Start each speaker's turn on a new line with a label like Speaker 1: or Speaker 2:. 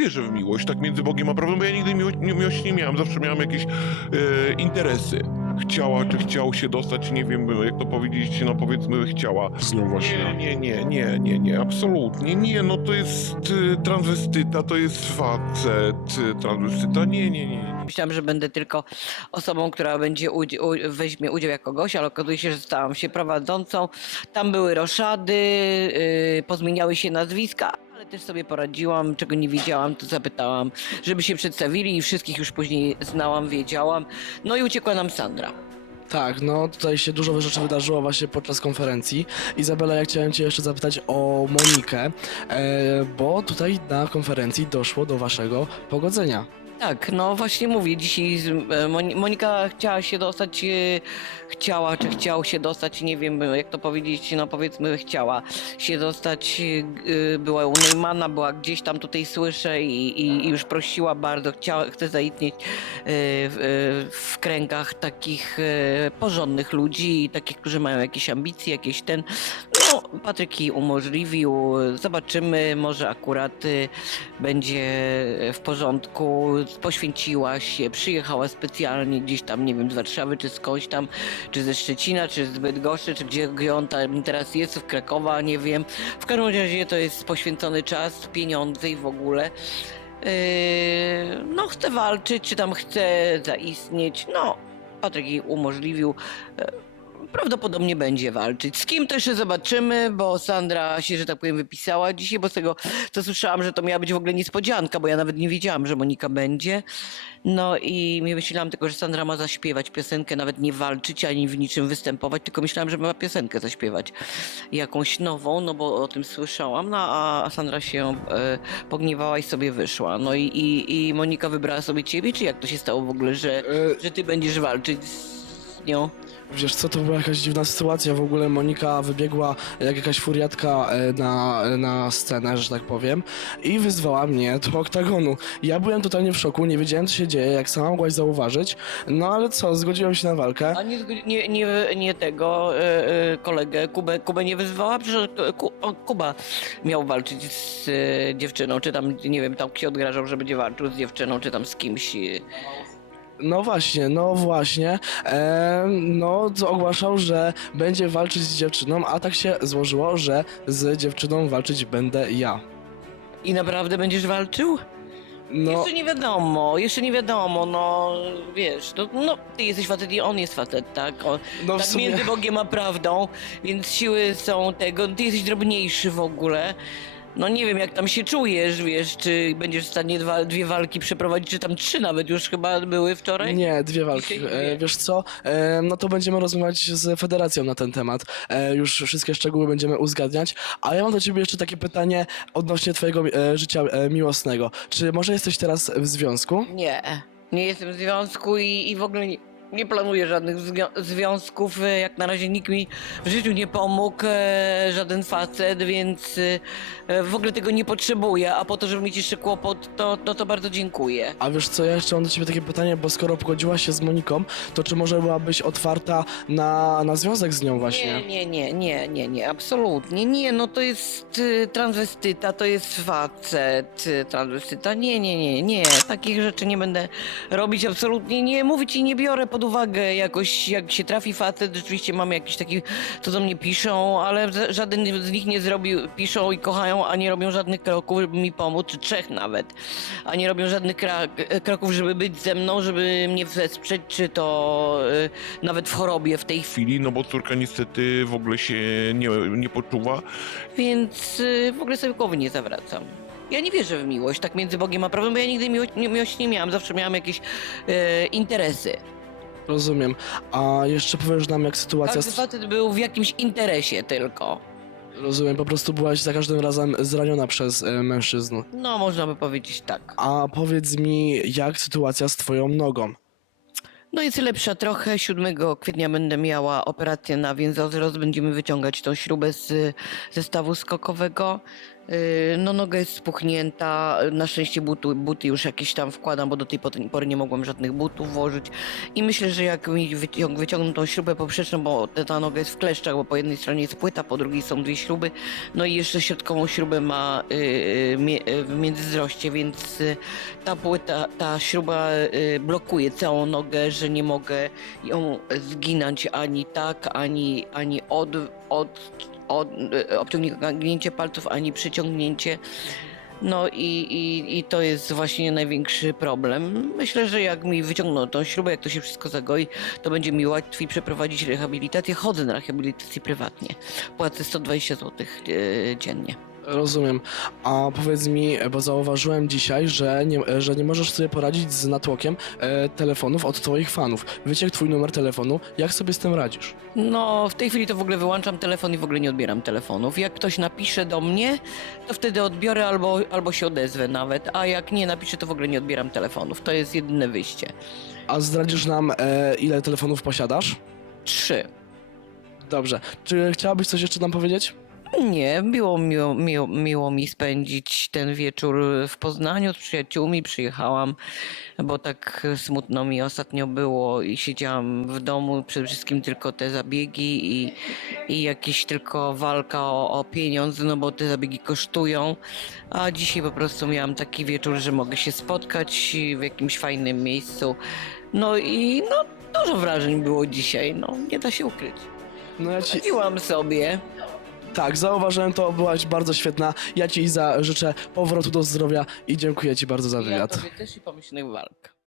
Speaker 1: wierzę w miłość, tak między Bogiem a prawdą, bo ja nigdy miło, nie, miłości nie miałem, zawsze miałem jakieś e, interesy. Chciała, czy chciał się dostać, nie wiem, jak to powiedzieć, no powiedzmy chciała.
Speaker 2: Z nią właśnie.
Speaker 1: Nie, nie, nie, nie, nie, nie, absolutnie nie, no to jest y, transwestyta, to jest facet, y, transwestyta, nie, nie, nie, nie.
Speaker 3: Myślałam, że będę tylko osobą, która będzie udzi- u- weźmie udział jako gość, ale okazuje się, że stałam się prowadzącą. Tam były roszady, yy, pozmieniały się nazwiska, ale też sobie poradziłam, czego nie wiedziałam, to zapytałam, żeby się przedstawili i wszystkich już później znałam, wiedziałam. No i uciekła nam Sandra.
Speaker 4: Tak, no tutaj się dużo rzeczy wydarzyło właśnie podczas konferencji. Izabela, ja chciałem Cię jeszcze zapytać o Monikę, e, bo tutaj na konferencji doszło do Waszego pogodzenia.
Speaker 3: Tak, no właśnie mówię, dzisiaj z- e, Moni- Monika chciała się dostać, e, chciała, czy chciał się dostać, nie wiem jak to powiedzieć, no powiedzmy chciała się dostać, e, była u Neymana, była gdzieś tam tutaj słyszę i, i, i już prosiła bardzo, chciała, chce zaistnieć e, w, e, w kręgach takich e, porządnych ludzi, takich, którzy mają jakieś ambicje, jakieś ten, no Patryk jej umożliwił, zobaczymy, może akurat e, będzie w porządku, poświęciła się, przyjechała specjalnie gdzieś tam, nie wiem, z Warszawy, czy skądś tam, czy ze Szczecina, czy z Bydgoszczy, czy gdzie, gdzie on tam teraz jest, w Krakowa, nie wiem. W każdym razie to jest poświęcony czas, pieniądze i w ogóle. Yy, no, chce walczyć, czy tam chce zaistnieć, no, Patryk jej umożliwił. e, Prawdopodobnie będzie walczyć. Z kim to jeszcze zobaczymy, bo Sandra się, że tak powiem, wypisała dzisiaj, bo z tego, co słyszałam, że to miała być w ogóle niespodzianka, bo ja nawet nie wiedziałam, że Monika będzie. No i myślałam tylko, że Sandra ma zaśpiewać piosenkę, nawet nie walczyć, ani w niczym występować, tylko myślałam, że ma piosenkę zaśpiewać. Jakąś nową, no bo o tym słyszałam, no a a Sandra się e, pogniewała i sobie wyszła. No i, i, i Monika wybrała sobie ciebie, czy jak to się stało w ogóle, że,
Speaker 4: E,
Speaker 3: że ty będziesz walczyć z nią?
Speaker 4: Wiesz co, to była jakaś dziwna sytuacja. W ogóle Monika wybiegła jak jakaś furiatka e, na, na scenę, że tak powiem, i wyzwała mnie do oktagonu. Ja byłem totalnie w szoku, nie wiedziałem co się dzieje, jak sama mogłaś zauważyć. No ale co, zgodziłem się na walkę.
Speaker 3: A nie, nie, nie, nie tego e, e, kolegę, Kubę, Kubę nie wyzwała? Przecież Ku, o, Kuba miał walczyć z e, dziewczyną, czy tam, nie wiem, tam się odgrażał, że będzie walczył z dziewczyną, czy tam z kimś. e.
Speaker 4: No właśnie, no właśnie. E, no ogłaszał, że będzie walczyć z dziewczyną, a tak się złożyło, że z dziewczyną walczyć będę ja.
Speaker 3: I naprawdę będziesz walczył?
Speaker 4: No,
Speaker 3: Jeszcze nie wiadomo, jeszcze nie wiadomo, no wiesz, no, no ty jesteś facet i on jest facet, tak? On,
Speaker 4: no w
Speaker 3: tak
Speaker 4: sumie...
Speaker 3: między Bogiem a prawdą, więc siły są tego, ty jesteś drobniejszy w ogóle. No nie wiem, jak tam się czujesz, wiesz, czy będziesz w stanie dwa, dwie walki przeprowadzić, czy tam trzy nawet już chyba były wczoraj?
Speaker 4: Nie, dwie walki.
Speaker 3: Dzisiaj dwie.
Speaker 4: E, wiesz co? E, no to będziemy rozmawiać z federacją na ten temat. E, już wszystkie szczegóły będziemy uzgadniać. A ja mam do ciebie jeszcze takie pytanie odnośnie twojego e, życia e, miłosnego. Czy może jesteś teraz w związku?
Speaker 3: Nie, nie jestem w związku i, i w ogóle nie, nie planuję żadnych związków. E, Jak na razie nikt mi w życiu nie pomógł, e, żaden facet, więc e, w ogóle tego nie potrzebuję. A po to, żeby mieć jeszcze kłopot, to, no to bardzo dziękuję.
Speaker 4: A wiesz co, ja jeszcze mam do ciebie takie pytanie, bo skoro pogodziłaś się z Moniką, to czy może byłabyś otwarta na, na związek z nią właśnie?
Speaker 3: Nie, nie, nie, nie, nie, nie, absolutnie nie. No to jest y, transwestyta, to jest facet, y, transwestyta. Nie, nie, nie, nie. Takich rzeczy nie będę robić, absolutnie nie. Mówić i nie biorę pod uwagę jakoś, jak się trafi facet. Rzeczywiście mam jakiś taki, co do mnie piszą, ale żaden z nich nie zrobił, piszą i kochają, a nie robią żadnych kroków, żeby mi pomóc, czy trzech nawet. A nie robią żadnych kroków, żeby być ze mną, żeby mnie wesprzeć, czy to y, nawet w chorobie w tej chwili.
Speaker 1: no bo córka niestety w ogóle się nie, nie poczuwa.
Speaker 3: Więc y, w ogóle sobie głowy nie zawracam. Ja nie wierzę w miłość, tak między Bogiem a prawdą, bo ja nigdy miłości nie miałam, zawsze miałam jakieś e, interesy.
Speaker 4: Rozumiem. A jeszcze powiesz nam, jak sytuacja...
Speaker 3: Każdy
Speaker 4: Z...
Speaker 3: facet był w jakimś interesie tylko.
Speaker 4: Rozumiem, po prostu byłaś za każdym razem zraniona przez e, mężczyzn.
Speaker 3: No, można by powiedzieć tak.
Speaker 4: A powiedz mi, jak sytuacja z twoją nogą?
Speaker 3: No jest lepsza trochę. 7 kwietnia będę miała operację na więzozrost. Będziemy wyciągać tą śrubę z y, zestawu skokowego. Yy, No noga jest spuchnięta, na szczęście buty, buty już jakieś tam wkładam, bo do tej pory- nie mogłem żadnych butów włożyć. I myślę, że jak mi wycią- wyciągną tą śrubę poprzeczną, bo ta- noga jest w kleszczach, bo po jednej stronie jest płyta, po drugiej są dwie śruby, no i jeszcze środkową śrubę ma yy, yy, w międzyzdroście, więc ta płyta, ta śruba blokuje całą nogę, że nie mogę ją zginąć ani tak, ani, ani od, od, obciągnięcie palców, ani przyciągnięcie. No i, i, i to jest właśnie największy problem. Myślę, że jak mi wyciągną tą śrubę, jak to się wszystko zagoi, to będzie mi łatwiej przeprowadzić rehabilitację. Chodzę na rehabilitację prywatnie. Płacę 120 zł e, dziennie.
Speaker 4: Rozumiem. A powiedz mi, bo zauważyłem dzisiaj, że nie, że nie możesz sobie poradzić z natłokiem e, telefonów od twoich fanów. Wyciek twój numer telefonu, jak sobie z tym radzisz?
Speaker 3: No, w tej chwili to w ogóle wyłączam telefon i w ogóle nie odbieram telefonów. Jak ktoś napisze do mnie, to wtedy odbiorę albo, albo się odezwę nawet, a jak nie napisze, to w ogóle nie odbieram telefonów. To jest jedyne wyjście.
Speaker 4: A zdradzisz nam, e, ile telefonów posiadasz?
Speaker 3: Trzy.
Speaker 4: Dobrze. Czy chciałabyś coś jeszcze nam powiedzieć?
Speaker 3: Nie, było miło, miło, miło mi spędzić ten wieczór w Poznaniu z przyjaciółmi. Przyjechałam, bo tak smutno mi ostatnio było i siedziałam w domu. Przede wszystkim tylko te zabiegi i, i jakieś tylko walka o, o pieniądze, no bo te zabiegi kosztują. A dzisiaj po prostu miałam taki wieczór, że mogę się spotkać w jakimś fajnym miejscu. No i no, dużo wrażeń było dzisiaj, no nie da się ukryć.
Speaker 4: No ja ci...
Speaker 3: Chodziłam sobie.
Speaker 4: Tak, zauważyłem to, byłaś bardzo świetna. Ja ci za życzę powrotu do zdrowia i dziękuję ci bardzo za
Speaker 3: Ja
Speaker 4: wywiad.
Speaker 3: tobie też i pomyślnych walk.